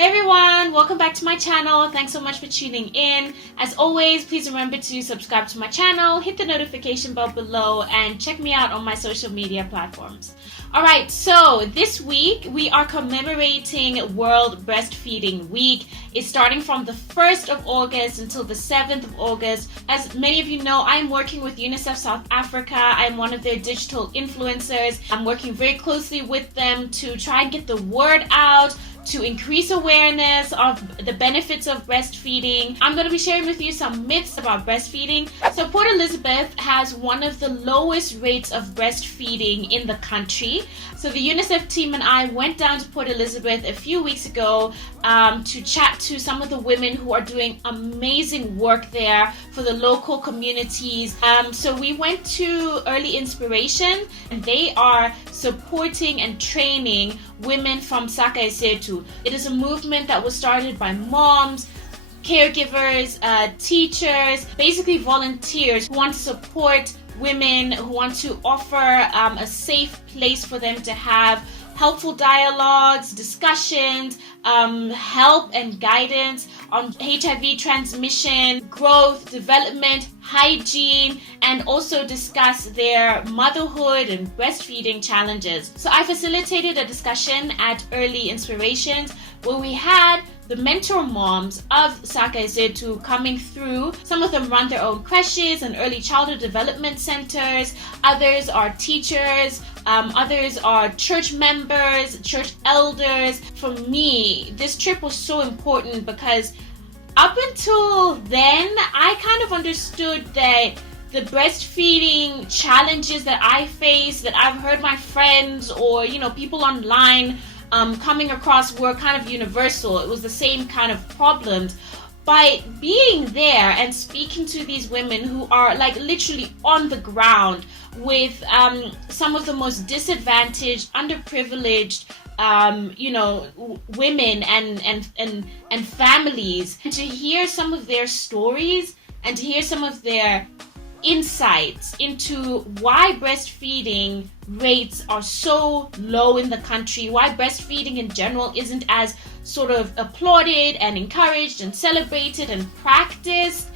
Hey everyone, welcome back to my channel. Thanks so much for tuning in. As always, please remember to subscribe to my channel, hit the notification bell below, and check me out on my social media platforms. Alright, so this week we are commemorating World Breastfeeding Week. It's starting from the 1st of August until the 7th of August. As many of you know, I'm working with UNICEF South Africa. I'm one of their digital influencers. I'm working very closely with them to try and get the word out, to increase awareness of the benefits of breastfeeding. I'm going to be sharing with you some myths about breastfeeding. So Port Elizabeth has one of the lowest rates of breastfeeding in the country. So the UNICEF team and I went down to Port Elizabeth a few weeks ago to chat to some of the women who are doing amazing work there for the local communities. So we went to Early Inspiration, and they are supporting and training women from Saka Esetu. It is a movement that was started by moms, caregivers, teachers, basically volunteers who want to support women, who want to offer a safe place for them to have helpful dialogues, discussions, help and guidance on HIV transmission, growth, development, hygiene, and also discuss their motherhood and breastfeeding challenges. So I facilitated a discussion at Early Inspirations where we had the mentor moms of Saka Esetu coming through. Some of them run their own creches and early childhood development centers. Others are teachers. Others are church members, church elders. For me, this trip was so important because up until then, I kind of understood that the breastfeeding challenges that I face, that I've heard my friends or, people online coming across were kind of universal. It was the same kind of problems. By being there and speaking to these women who are like literally on the ground with some of the most disadvantaged, underprivileged, women and families, and to hear some of their stories and to hear some of their insights into why breastfeeding rates are so low in the country, why breastfeeding in general isn't as sort of applauded and encouraged and celebrated and practiced.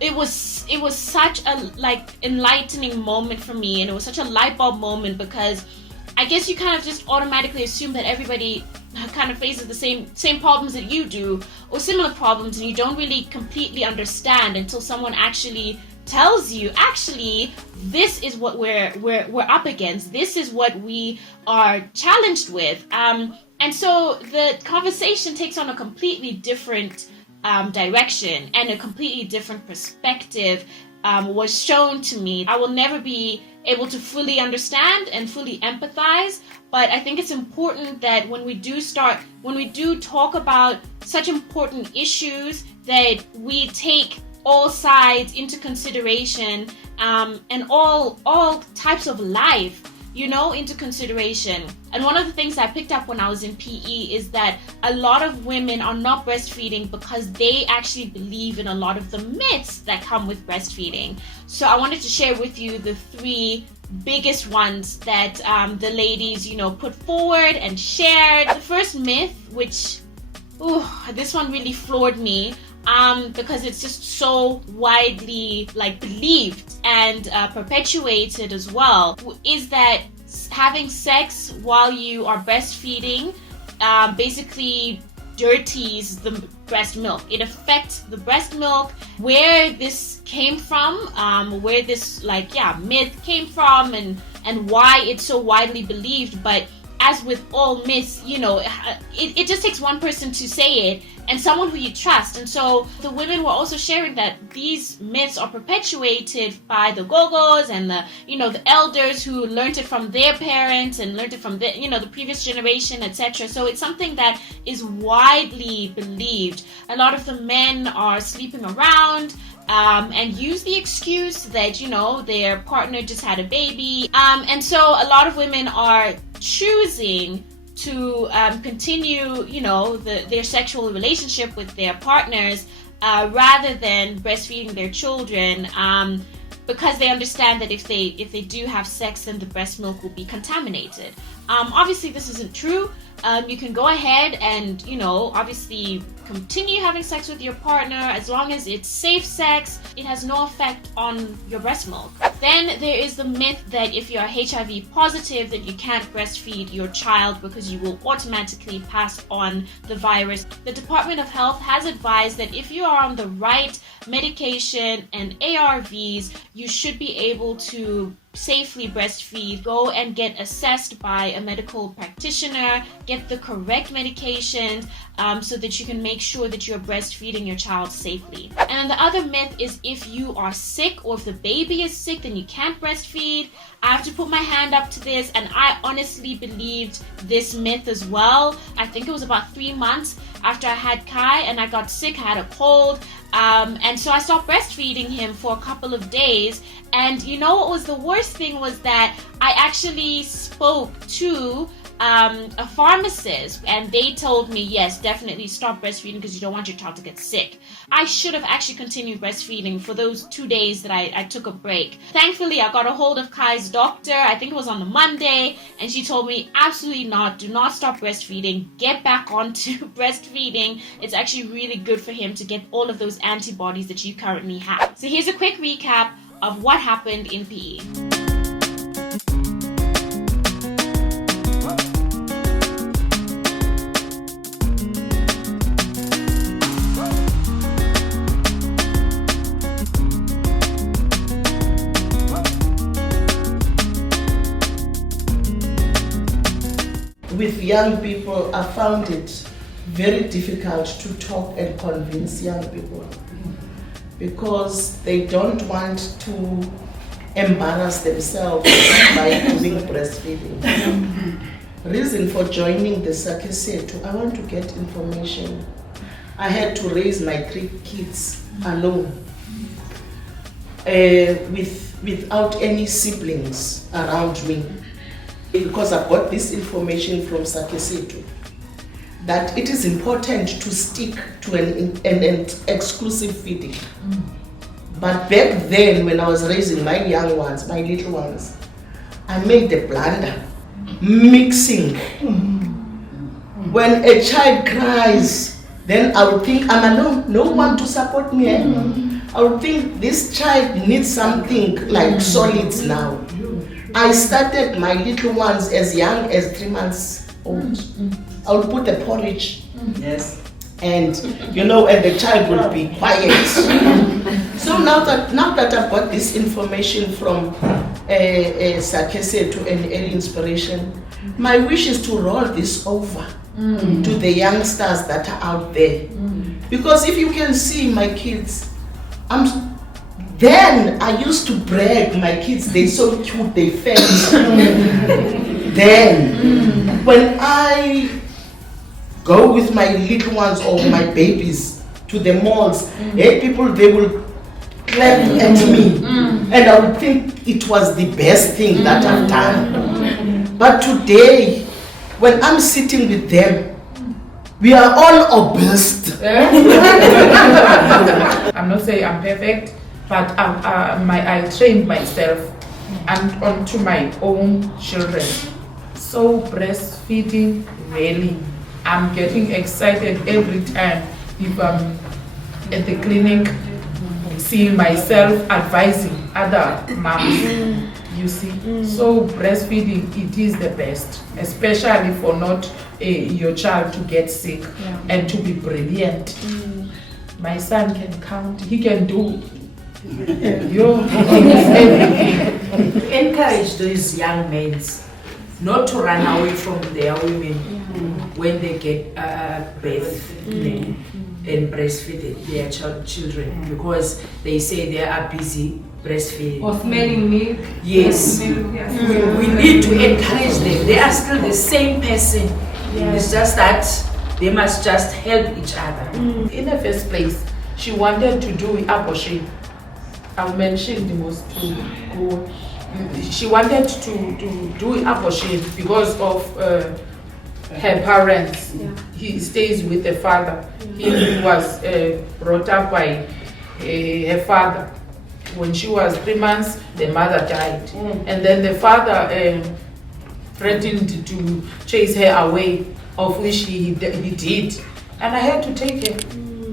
It was such a enlightening moment for me, and it was such a light bulb moment because I guess you kind of just automatically assume that everybody kind of faces the same problems that you do or similar problems, and you don't really completely understand until someone actually tells you, actually, this is what we're up against. This is what we are challenged with. And so the conversation takes on a completely different direction, and a completely different perspective was shown to me. I will never be able to fully understand and fully empathize, but I think it's important that when we do talk about such important issues, that we take all sides into consideration, and all types of life, into consideration. And one of the things I picked up when I was in PE is that a lot of women are not breastfeeding because they actually believe in a lot of the myths that come with breastfeeding. So I wanted to share with you the three biggest ones that the ladies, put forward and shared. The first myth, which, this one really floored me, because it's just so widely believed and perpetuated as well, is that having sex while you are breastfeeding basically dirties the breast milk. It affects the breast milk. Where this came from, where this myth came from, and why it's so widely believed. But as with all myths, it just takes one person to say it, and someone who you trust. And so the women were also sharing that these myths are perpetuated by the gogos and the elders who learned it from their parents and learned it from the previous generation, etc. So it's something that is widely believed. A lot of the men are sleeping around and use the excuse that their partner just had a baby, and so a lot of women are choosing to continue their sexual relationship with their partners rather than breastfeeding their children, because they understand that if they do have sex, then the breast milk will be contaminated. Obviously this isn't true. you can go ahead and, obviously continue having sex with your partner as long as it's safe sex. It has no effect on your breast milk. Then there is the myth that if you're HIV positive, that you can't breastfeed your child because you will automatically pass on the virus. The Department of Health has advised that if you are on the right medication and ARVs, you should be able to safely breastfeed. Go and get assessed by a medical practitioner, get the correct medications so that you can make sure that you're breastfeeding your child safely. And the other myth is if you are sick or if the baby is sick, then you can't breastfeed. I have to put my hand up to this, and I honestly believed this myth as well. I think it was about 3 months after I had Kai and I got sick. I had a cold, and so I stopped breastfeeding him for a couple of days. And you know what was the worst thing was that I actually spoke to a pharmacist, and they told me, yes, definitely stop breastfeeding because you don't want your child to get sick. I should have actually continued breastfeeding for those 2 days that I took a break. Thankfully, I got a hold of Kai's doctor, I think it was on the Monday, and she told me, absolutely not, do not stop breastfeeding, get back onto breastfeeding. It's actually really good for him to get all of those antibodies that you currently have. So here's a quick recap of what happened in PE. With young people, I found it very difficult to talk and convince young people because they don't want to embarrass themselves by doing breastfeeding. Reason for joining the Sakesetu, I want to get information. I had to raise my 3 kids alone without any siblings around me. Because I've got this information from Sakesetu that it is important to stick to an exclusive feeding. But back then, when I was raising my young ones, my little ones, I made the blunder mixing. When a child cries, then I would think I'm alone, no one to support me. I would think this child needs something like solids now. I started my little ones as young as 3 months old. I would put the porridge. Yes. And and the child will be quiet. So now that I've got this information from Sakesetu and Early Inspiration, my wish is to roll this over to the youngsters that are out there. Because if you can see my kids, then I used to brag my kids, they're so cute, they fat. Then, when I go with my little ones or my babies to the malls, people, they will clap at me. And I would think it was the best thing that I've done. But today, when I'm sitting with them, we are all obsessed. I'm not saying I'm perfect, but I trained myself and onto my own children. So breastfeeding, really, I'm getting excited every time if I'm at the clinic, seeing myself advising other moms. You see, so breastfeeding, it is the best, especially for not your child to get sick and to be brilliant. My son can count, he can do everything. Encourage those young men not to run away from their women when they get birth and breastfeed their children, because they say they are busy breastfeeding. Or smelling milk. Yes. We need to encourage them. They are still the same person. It's just that they must just help each other. In the first place, she wanted to do abortion. I mentioned the most to go. She wanted to do abortion because of her parents. He stays with the father. He was brought up by her father. When she was 3 months, the mother died. And then the father threatened to chase her away. of which he did, and I had to take her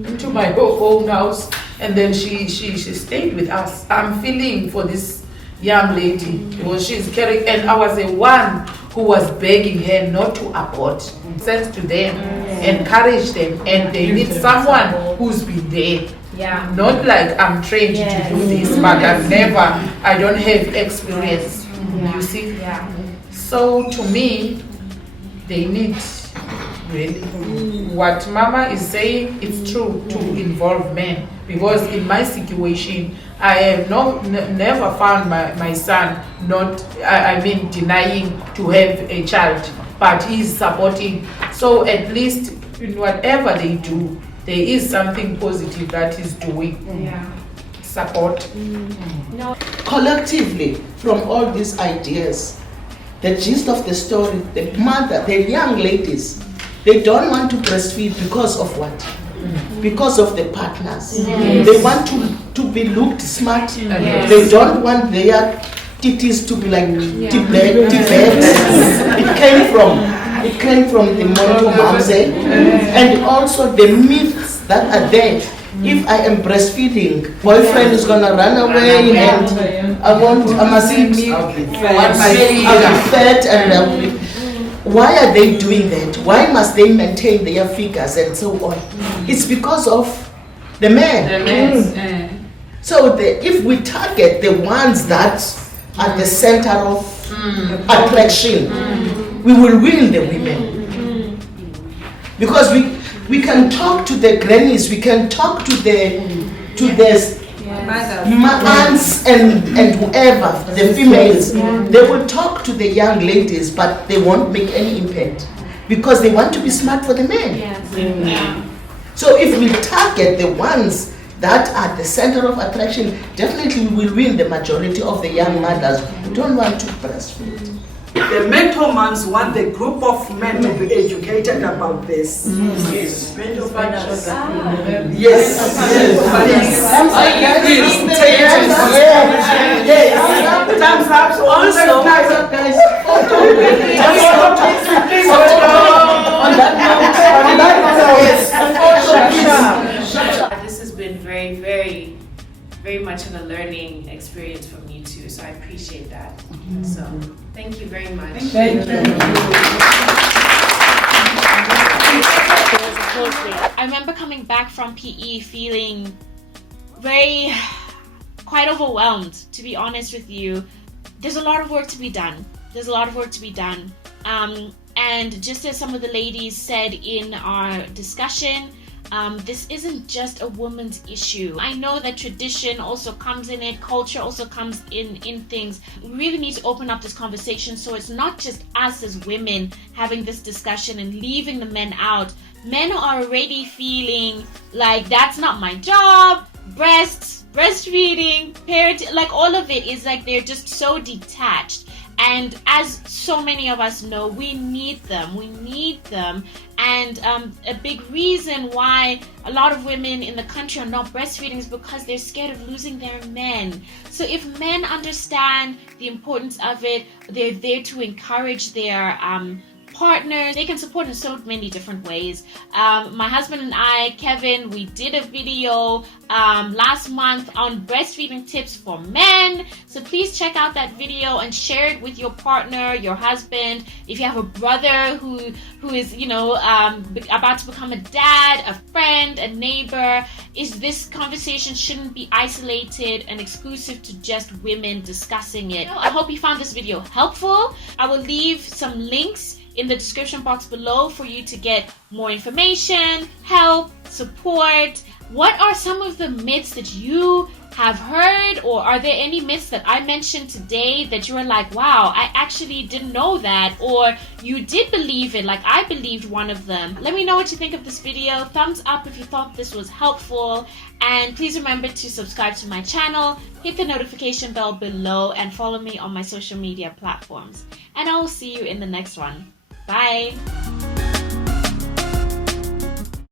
into my own house, and then she stayed with us. I'm feeling for this young lady because she's carrying, and I was the one who was begging her not to abort. Sense to them, encourage them, and they need someone who's been there. Yeah. Not like I'm trained to do this, but I don't have experience. You see? Yeah. So to me, they need really what Mama is saying. It's true to involve men, because in my situation, I have never found my son denying to have a child, but he's supporting. So at least in whatever they do, there is something positive that he's doing. Yeah. Support. No. Collectively, from all these ideas, the gist of the story, the young ladies, they don't want to breastfeed because of what? Because of the partners. Yes. They want to be looked smart. Yes. They don't want their titties to be like developed. It came from the Moto Mamse, and also the myths that are there. If I am breastfeeding, boyfriend is gonna run away, and I must eat fat, and why are they doing that? Why must they maintain their figures and so on? It's because of the men. So if we target the ones that are the center of attraction, we will win the women. Because we can talk to the grannies, we can talk to the aunts and whoever, the females. They will talk to the young ladies, but they won't make any impact because they want to be smart for the men. So if we target the ones that are the center of attraction, definitely we will win the majority of the young mothers who don't want to breastfeed. The mentor moms want the group of men to be educated about this. Yes. Mentor fathers. Yes. Thumbs up. Also, This has been very, very, very much of a learning experience from you two, so I appreciate that. So thank you very much. Thank you. I remember coming back from PE feeling quite overwhelmed, to be honest with you. There's a lot of work to be done. And just as some of the ladies said in our discussion, this isn't just a woman's issue. I know that tradition also comes in it, culture also comes in things. We really need to open up this conversation so it's not just us as women having this discussion and leaving the men out. Men are already feeling like that's not my job, breastfeeding, parenting, like all of it is like they're just so detached. And as so many of us know, we need them. And a big reason why a lot of women in the country are not breastfeeding is because they're scared of losing their men. So if men understand the importance of it, they're there to encourage their partners. They can support in so many different ways. My husband and I, Kevin, we did a video last month on breastfeeding tips for men. So please check out that video and share it with your partner, your husband. If you have a brother who is, about to become a dad, a friend, a neighbor, this conversation shouldn't be isolated and exclusive to just women discussing it. I hope you found this video helpful. I will leave some links in the description box below for you to get more information, help, support. What are some of the myths that you have heard, or are there any myths that I mentioned today that you were like, wow, I actually didn't know that, or you did believe it like I believed one of them? Let me know what you think of this video. Thumbs up if you thought this was helpful, and please remember to subscribe to my channel, hit the notification bell below, and follow me on my social media platforms. And I will see you in the next one. Bye.